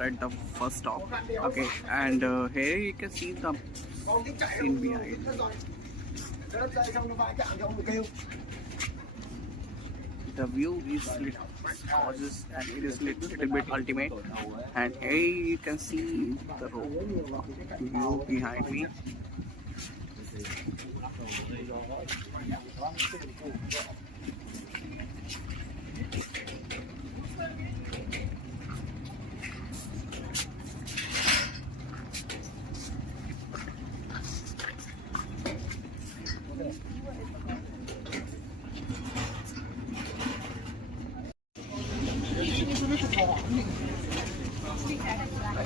are at the first stop. Okay, and here you can see the scene behind. The view is gorgeous and it is little bit ultimate. And here you can see the view behind me.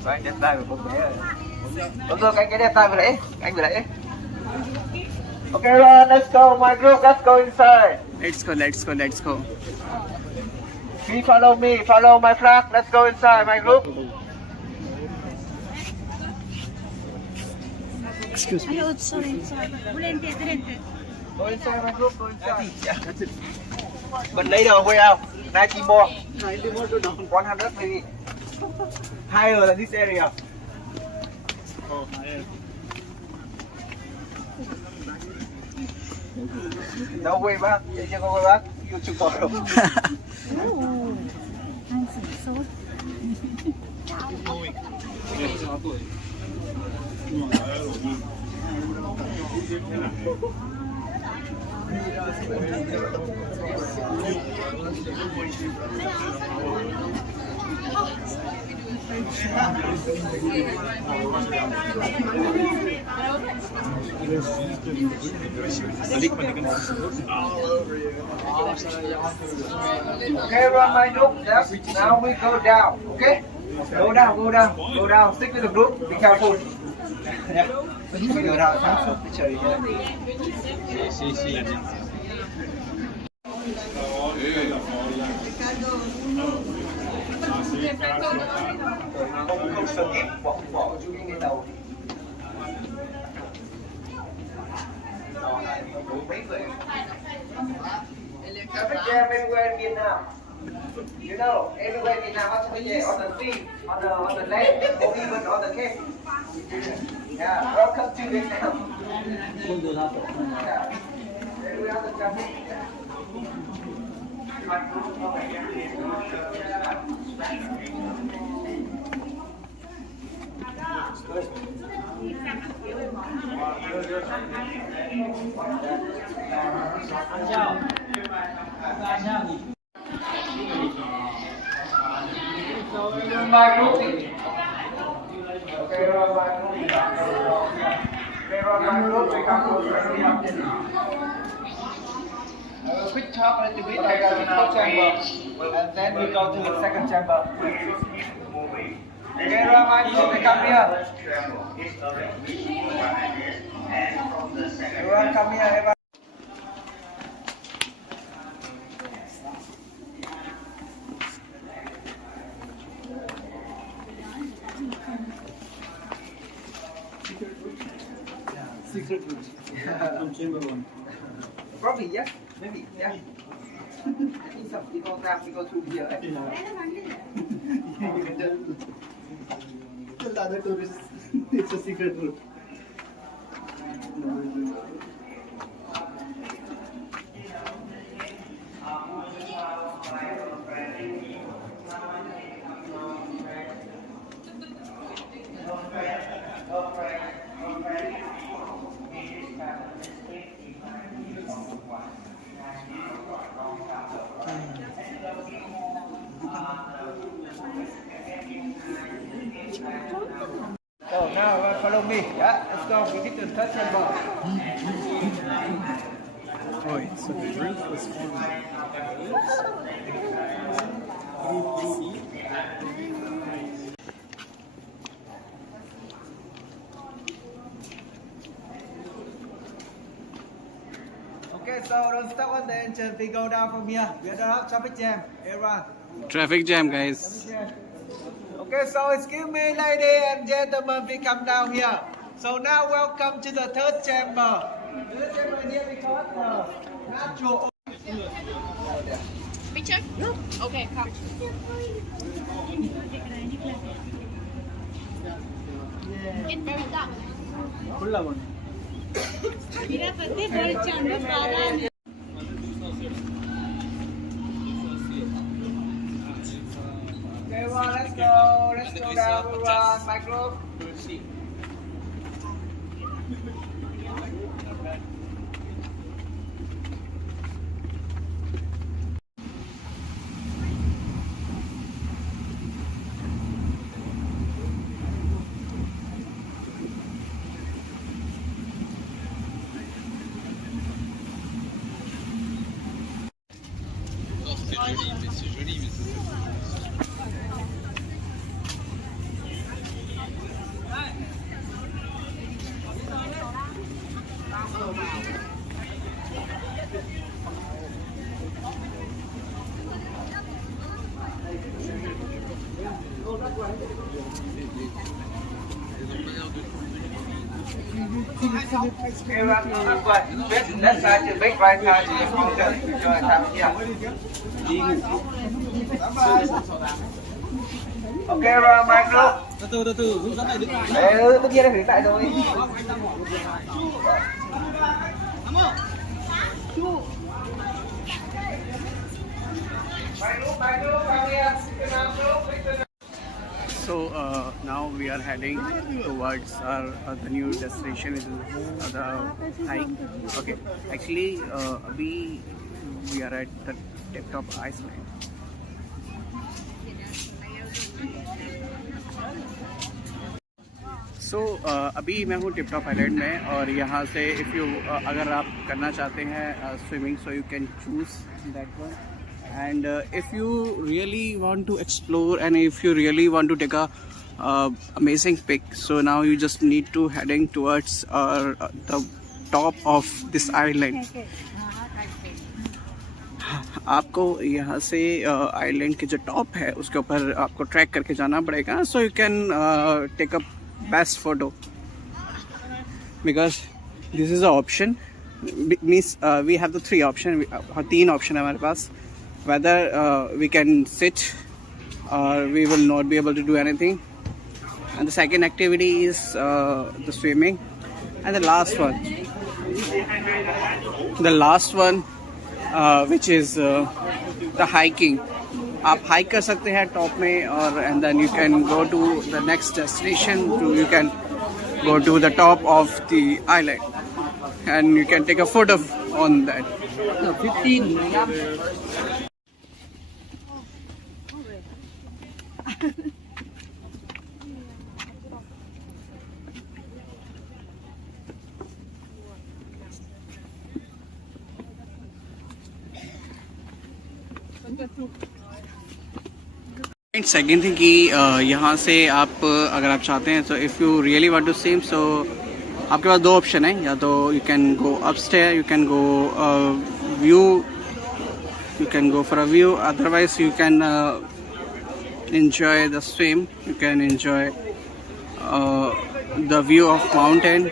Anh đẹp trai của cô bé rồi. Đúng rồi, cái đẹp trai vừa nãy, anh vừa nãy. Okay, let's go, my group. Let's go inside. Let's go, let's go, let's go. Please follow me. Follow my flag. Let's go inside, my group. Excuse me. Oh, sorry. Go inside, my group. Go inside. That's it. But later, way out. 90 more. 90 more to down. 100 maybe. Higher than this area. Oh, higher. No way back. You can go back. You tomorrow. Oh, anh sửng sốt. Okay, run my group. Now we go down. Okay? Go down, go down, go down. Stick with the group. Be careful. Yeah. We go down. Trời ơi. Không skip, bỏ chú ý cái đầu. Traffic jam everywhere in Vietnam. You know, everywhere in Vietnam, on the sea, on the land, or even on the cave. Yeah, welcome to Vietnam. Yeah. Everywhere on the traffic. My group. Okay, my group. We come closer. Quick talk a little bit like the top chamber, and then we go to the second chamber. Okay, my group, we come here. Everyone come here, everyone. Secret route. From chamber 1. Probably, yeah. Maybe, yeah. I think some people have to go through here. Right? Tell the other tourists it's a secret route. So now follow me. Yeah, let's go. We get to the third chamber. Oh, it's so the roof was formed. Okay, so don't stop on the entrance. We go down from here. We have traffic jam. Everyone. Traffic jam, guys. Okay, so excuse me, ladies and gentlemen, we come down here. So now welcome to the third chamber. Third chamber here because natural. Picture? Okay, come. It's very dark. Okay, well, let's go. Let's go down to my group. Okay, let's start to make right side to the mountain. Enjoy time here. Okay, rồi, my group. Từ từ hướng dẫn này đứng lại. Tất nhiên là hiện tại rồi. So now we are heading towards the new destination, is the hike. Okay, actually we are at the tip-top island. So अभी मैं हूँ tip top island में, और यहाँ से if you अगर आप करना चाहते हैं swimming, so you can choose that one. And if you really want to explore, and if you really want to take a amazing pic, so now you just need to heading towards the top of this island. आपको यहाँ से island के जो top है उसके ऊपर आपको track करके जाना पड़ेगा, so you can take a best photo, because this is an option. Means we have the three option, तीन option है हमारे पास. Whether we can sit or we will not be able to do anything, and the second activity is the swimming, and the last one which is the hiking. आप hike कर सकते हैं top में, और and then you can go to the next destination. You can go to the top of the island and you can take a photo on that. 15. Second thing कि यहाँ से आप अगर आप चाहते हैं, तो if you really want to swim, so आपके पास दो ऑप्शन है. या तो you can go upstair, you can go view, you can go for a view. Otherwise you can enjoy the swim, you can enjoy the view of mountain.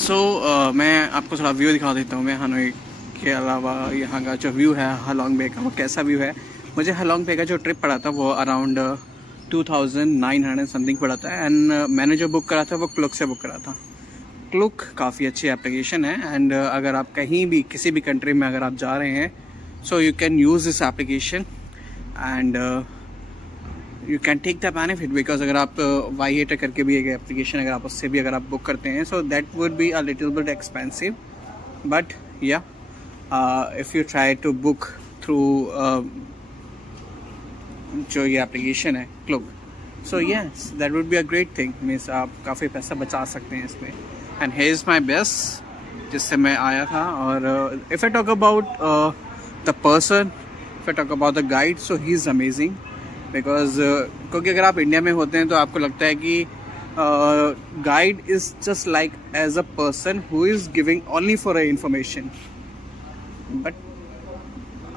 सो मैं आपको थोड़ा view दिखा देता हूँ. मैं हनोई के अलावा यहाँ का जो व्यू है हलोंग बे का, वो कैसा व्यू है. मुझे हलोंग बे का जो ट्रिप पड़ा था वो अराउंड 2900 समथिंग पड़ा था. एंड मैंने जो बुक करा था वो क्लुक से बुक करा था. क्लुक काफ़ी अच्छी एप्लीकेशन है. एंड अगर आप कहीं भी किसी भी कंट्री में अगर आप जा रहे हैं, so you can use this application, and you can take the benefit because अगर आप वाईएटा करके भी एक एप्लीकेशन अगर आप उससे भी अगर आप बुक करते हैं so that would be a little bit expensive but या if you try to book through जो ये एप्लीकेशन है Klook so yes that would be a great thing means आप काफ़ी पैसा बचा सकते हैं इसमें and here is my best जिससे मैं आया था और if I talk about the person if I talk about the guide so he is amazing because क्योंकि अगर आप इंडिया में होते हैं तो आपको लगता है कि guide is just like as a person who is giving only for a information but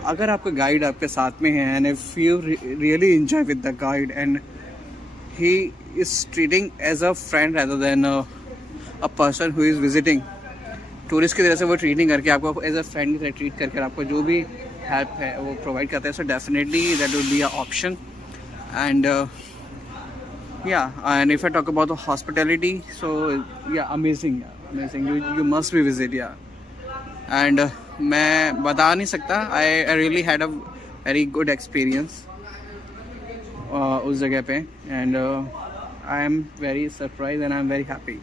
अगर आपका गाइड आपके साथ में है and if you really enjoy with the guide and he is treating as a friend rather than a person who is visiting tourist की तरह से वो ट्रीटिंग करके आपको एज अ फ्रेंड की तरह ट्रीट करके आपको जो भी हेल्प है वो प्रोवाइड करते हैं so definitely that would be a option and and if I talk about the hospitality so amazing you must be visit and मैं बता नहीं सकता I really had a very good experience उस जगह पे and I am very surprise and I am very happy